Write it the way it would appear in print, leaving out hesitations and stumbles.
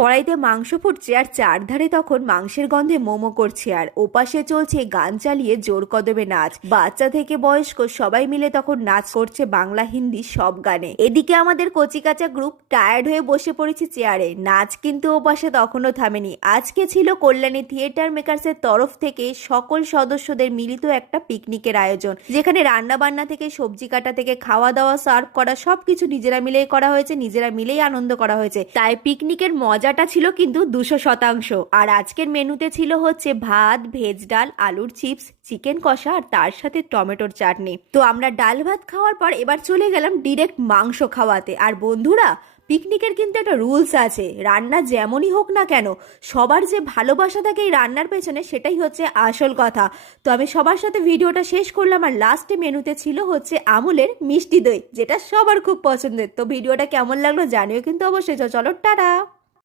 কড়াইতে মাংস ফুটছে আর চারধারে তখন মাংসের গন্ধে মোমো করছে আর ওপাশে চলছে গান চালিয়ে জোর কদমে নাচ। বাচ্চা থেকে বয়স্ক সবাই মিলে তখন নাচ করছে বাংলা হিন্দি সব গানে। এদিকে আমাদের কচিকাচা গ্রুপ টায়ার্ড হয়ে বসে পড়েছে চেয়ারে। নাচ কিন্তু ওপাশে তখনও থামেনি। আজকে ছিল কল্যাণী থিয়েটার মেকার্সের তরফ থেকে সকল সদস্যদের মিলিত একটা পিকনিকের আয়োজন, যেখানে রান্না বান্না থেকে সবজি কাটা থেকে খাওয়া দাওয়া সার্ভ করা সবকিছু নিজেরা মিলেই করা হয়েছে, নিজেরা মিলেই আনন্দ করা হয়েছে। তাই পিকনিকের মজাটা ছিল কিন্তু 200%। আর আজকের মেনুতে ছিল হচ্ছে ভাত, ভেজ ডাল, আলুর চিপস, চিকেন কষা আর তার সাথে টমেটোর চাটনি। তো আমরা ডাল ভাত খাওয়ার পর এবার চলে গেলাম ডিরেক্ট মাংস খাওয়াতে। আর বন্ধুরা, পিকনিকের কিন্তু একটা রুলস আছে, রান্না যেমনই হোক না কেন সবার যে ভালোবাসা থাকে এই রান্নার পেছনে, সেটাই হচ্ছে আসল কথা। তো আমি সবার সাথে ভিডিওটা শেষ করলাম আর লাস্টে মেনুতে ছিল হচ্ছে আমুলের মিষ্টি দই, যেটা সবার খুব পছন্দের। তো ভিডিওটা কেমন লাগলো জানিও কিন্তু অবশ্যই। চলো টাটা।